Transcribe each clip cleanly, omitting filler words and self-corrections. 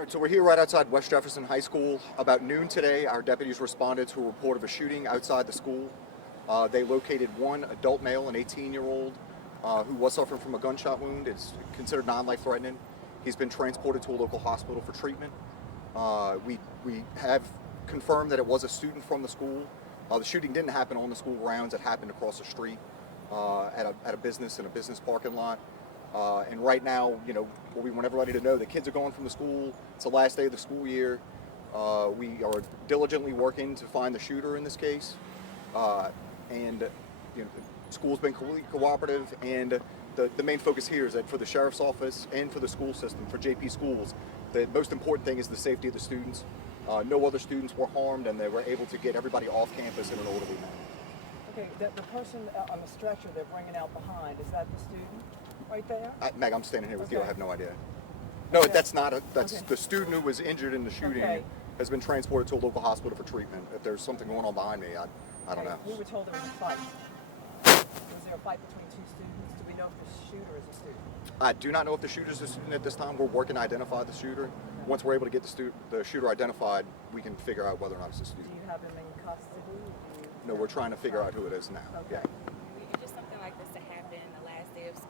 All right, so we're here right outside West Jefferson High School. About noon today, our deputies responded to a report of a shooting outside the school. They located one adult male, an 18-year-old, who was suffering from a gunshot wound. It's considered non-life-threatening. He's been transported to a local hospital for treatment. We have confirmed that it was a student from the school. The shooting didn't happen on the school grounds. It happened across the street at a business in a business parking lot. And right now, what we want everybody to know, the kids are going from the school. It's the last day of the school year. We are diligently working to find the shooter in this case. And the school's been completely cooperative. And the main focus here is that for the sheriff's office and for the school system, for JP schools, the most important thing is the safety of the students. No other students were harmed, and they were able to get everybody off campus in an orderly manner. Okay, the person on the stretcher they're bringing out behind, is that the student right there? Meg, I'm standing here with Okay. you. I have no idea. No, Okay. that's not. That's Okay. the student who was injured in the shooting has been transported to a local hospital for treatment. If there's something going on behind me, I don't know. We were told there was a fight. Was there a fight between two students? Do we know if the shooter is a student? I do not know if the shooter is a student at this time. We're working to identify the shooter. Once we're able to get the shooter identified, we can figure out whether or not it's a Do student. you have him in custody? Do you No, we're trying to figure out who it is now. Okay. Yeah. Just something like this to happen the last day of school,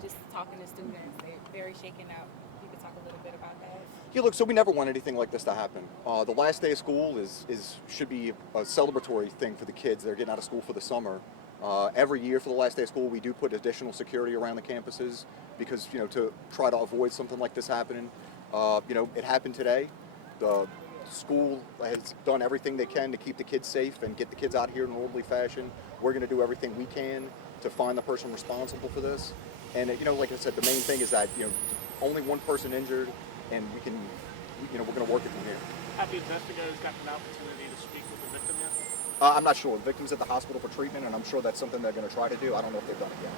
just talking to students, they're very shaken up. You could talk a little bit about that. Yeah, look, so we never want anything like this to happen. The last day of school should be a celebratory thing for the kids. They're getting out of school for the summer. Every year for the last day of school, we do put additional security around the campuses because, to try to avoid something like this happening. It happened today. The school has done everything they can to keep the kids safe and get the kids out here in an orderly fashion. We're going to do everything we can to find the person responsible for this. And, like I said, the main thing is that, only one person injured, and we're going to work it from here. Have the investigators gotten an opportunity to speak with the victim yet? I'm not sure. The victim's at the hospital for treatment, and I'm sure that's something they're going to try to do. I don't know if they've done it yet.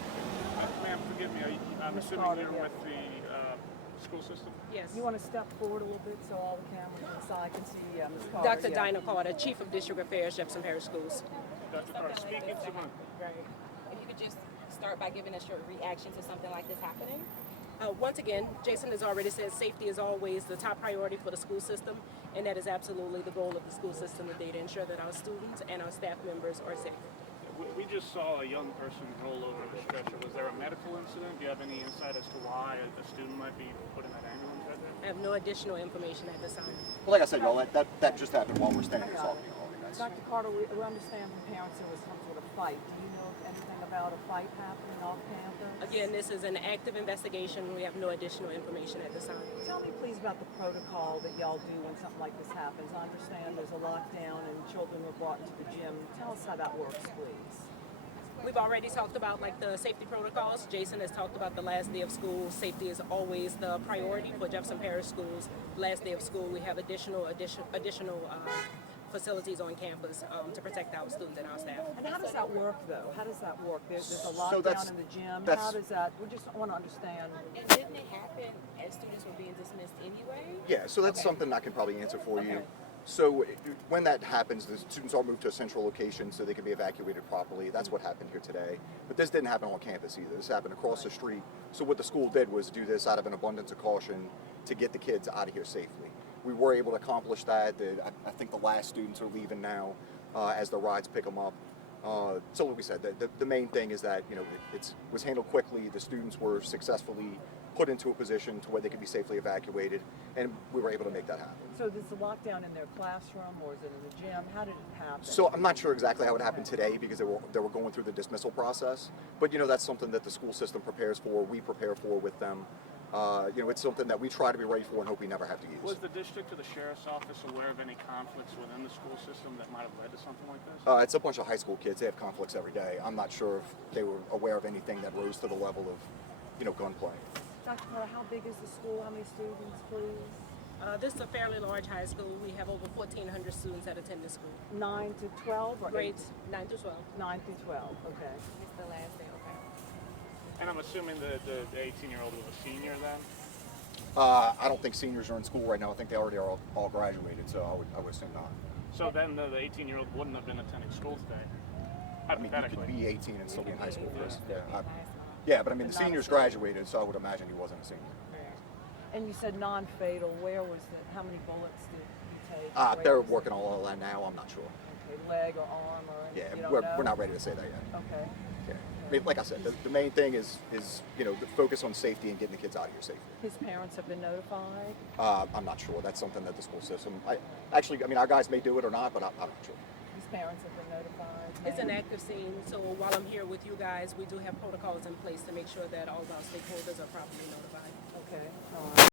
Ma'am, forgive me. I'm Ms. assuming Carter, you're yeah. with the school system? Yes. You want to step forward a little bit so all the cameras inside can see Ms. Carter? Dr. Yeah. Dinah Carter, Chief of District Affairs, Jefferson Parish Schools. Dr. Carter, speak into the mic. Right. If you could just start by giving us your reaction to something like this happening. Once again, Jason has already said safety is always the top priority for the school system, and that is absolutely the goal of the school system today, to ensure that our students and our staff members are safe. We just saw a young person roll over the stretcher. Was there a medical incident? Do you have any insight as to why a student might be put in that ambulance right there? I have no additional information at this time. Well, like I said, y'all, that just happened while we're standing here talking. Dr. Carter, we understand from parents there was some sort of fight. Do you know anything about a fight happening off campus? Again, this is an active investigation. We have no additional information at this time. Tell me please about the protocol that y'all do when something like this happens. I understand there's a lockdown and children were brought into the gym. Tell us how that works, please. We've already talked about the safety protocols. Jason has talked about the last day of school. Safety is always the priority for Jefferson Parish schools. Last day of school, we have additional facilities on campus to protect our students and our staff. And how does that work, though? How does that work? There's a So lockdown in the gym. How does that? We just want to understand. And didn't it happen as students were being dismissed anyway? Yeah, so that's something I can probably answer for you. So when that happens, the students are moved to a central location so they can be evacuated properly. That's what happened here today. But this didn't happen on campus either. This happened across the street. So what the school did was do this out of an abundance of caution to get the kids out of here safely. We were able to accomplish that. I think the last students are leaving now as the rides pick them up. So like we said, the main thing is that it was handled quickly. The students were successfully put into a position to where they could be safely evacuated, and we were able to make that happen. So is the lockdown in their classroom or is it in the gym? How did it happen? So I'm not sure exactly how it happened today because they were going through the dismissal process. But that's something that the school system prepares for. We prepare for with them. It's something that we try to be ready for and hope we never have to use. Was the district or the sheriff's office aware of any conflicts within the school system that might have led to something like this? It's a bunch of high school kids. They have conflicts every day. I'm not sure if they were aware of anything that rose to the level of, gunplay. Dr. Carter, how big is the school? How many students, please? This is a fairly large high school. We have over 1,400 students that attend this school. 9 to 12 or Grades 9 to 12. 9 through 12, okay. It's the last day, okay. And I'm assuming the 18-year-old was a senior then? I don't think seniors are in school right now. I think they already are all graduated, so I would assume not. So then the 18-year-old wouldn't have been attending school today, I mean, you hypothetically. could be 18 and still be in high school. Yeah. Yeah, but I mean, the seniors graduated, so I would imagine he wasn't a senior. And you said non-fatal. Where was it? How many bullets did you take? Where They're was it? working all that now. I'm not sure. Okay, leg or arm or Yeah, you don't we're know? not ready to say that yet. Okay. Yeah. I mean, like I said, the main thing is the focus on safety and getting the kids out of here safely. His parents have been notified. I'm not sure. That's something that the school system. I mean, our guys may do it or not, but I'm not sure. His parents have been notified. It's an Maybe. active scene, so while I'm here with you guys, we do have protocols in place to make sure that all of our stakeholders are properly notified. Okay. All right.